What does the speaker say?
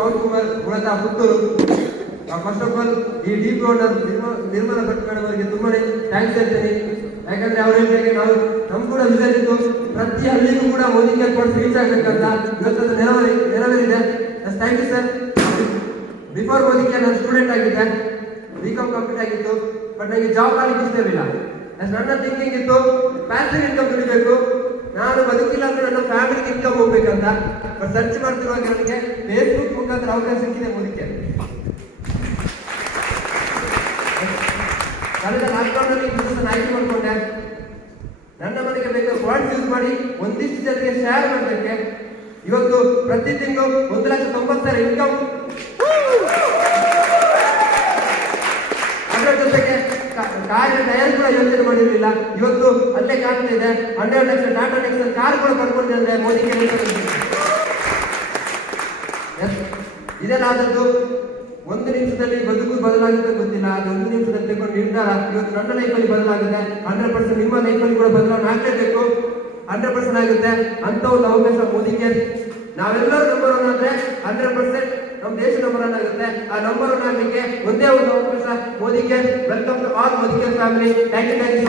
ಪವನ್ ಕುಮಾರ್ ಮೂಲತಃ Puttur. First of all ಈ D P Nirmala madam ಅವರಿಗೆ ತುಂಬಾನೇ ಥ್ಯಾಂಕ್ಸ್ ಹೇಳ್ತೀನಿ. ಯಾಕಂದ್ರೆ ಅವ್ರ ಹೇಳಿದಾಗೆ ನಾವು ನಮ್ ಕೂಡ ವಿಷನ್ ಪ್ರತಿ ಹಳ್ಳಿಗೂ ಕೂಡ ಮೋದಿ ಏರ್ಪೋರ್ಟ್ ರೀಚ್ ಆಗ್ಬೇಕಂತ ಇವತ್ತು ನೆರವೇರಿ, ನೆರವೇರಿದೆ. Thank you sir before Modi ನಾನು ಸ್ಟೂಡೆಂಟ್ ಆಗಿದ್ದೆ. ಬಿ ಕಂಪ್ಲೀಟ್ ಆಗಿತ್ತು. ಬಟ್ ನನಗೆ ಜಾಬ್ ಮಾಡಲಿಕ್ಕೆ ಇಷ್ಟವಿಲ್ಲ ನನ್ನ ಥಿಂಕಿಂಗ್ ಇತ್ತು ಪ್ಯಾಸಿವ್ ಇನ್ಕಮ್ ದುಡಿಬೇಕು. ನಾನು ಬದುಕಿಲ್ಲ. ನನ್ನ ಇನ್ಕಮ್ ಹೋಗ್ಬೇಕಂತ ಬಟ್ ಸರ್ಚ್ ಮಾಡ್ತಿರುವಾಗ ನನಗೆ ಫೇಸ್ಬುಕ್ ಮುಖಾಂತರ ಅವಕಾಶ ಸಿಕ್ಕಿದೆ ಮೋದಿಗೆ ಕಳೆದ ಲಾಕ್ಡೌನ್ ಅಲ್ಲಿ ಬಿಸ್ನೆಸ್ ಆಯ್ಕೆ ಮಾಡಿಕೊಂಡೆ. ನನ್ನ ಮನೆಗೆ ಬೇಕಾದ ವಾಟ್ಸ್ ಯೂಸ್ ಮಾಡಿ ಒಂದಿಷ್ಟು ಜನರಿಗೆ ಶೇರ್ ಮಾಡಬೇಕೆ. ಇವತ್ತು ಪ್ರತಿ ತಿಂಗಳು ಒಂದು ಲಕ್ಷ ತೊಂಬತ್ತರ ಇನ್ಕಮ್ ಕಾರಿನ ಟಯರ್ ಕೂಡ ಯೋಚನೆ ಮಾಡಿರಲಿಲ್ಲ. ಇವತ್ತು ಅಲ್ಲೇ ಕಾಣ್ತಾ ಇದೆ. Hundred lakh Tata Nexon car ಕೂಡ ಪಡ್ಕೊಂಡಿದ್ದಾರೆ ಮೋದಿ ಇದೆಲ್ಲ ಆದದ್ದು ಒಂದು ನಿಮಿಷದಲ್ಲಿ ಬದುಕು ಬದಲಾಗುತ್ತೆ ಗೊತ್ತಿಲ್ಲ. ಅದು ಒಂದು ನಿಮಿಷದಲ್ಲಿ ತಗೊಂಡು ನಿರ್ಧಾರ. ಇವತ್ತು ನನ್ನ ಲೈಫಲ್ಲಿ ಬದಲಾಗುತ್ತೆ. ಹಂಡ್ರೆಡ್ ಪರ್ಸೆಂಟ್ ನಿಮ್ಮ ಲೈಫಲ್ಲಿ ಕೂಡ ಬದಲಾವಣೆ ಆಗ್ಲೇಬೇಕು. ಹಂಡ್ರೆಡ್ ಪರ್ಸೆಂಟ್ ಆಗುತ್ತೆ. ಅಂತ ಒಂದು ಅವಕಾಶ ಮೋದಿಗೆ. ನಾವೆಲ್ಲರೂ ನಂಬರ್ ಒನ್ ಆದ್ರೆ ಹಂಡ್ರೆಡ್ ಪರ್ಸೆಂಟ್ ನಮ್ಮ ದೇಶ ನಂಬರ್ ಒನ್ ಆಗುತ್ತೆ ಆ ನಂಬರ್ ಒನ್ ಆಗಲಿಕ್ಕೆ ಒಂದೇ ಒಂದು ಅವಕಾಶ ಮೋದಿಗೆ welcome to all Modi family thank you thank you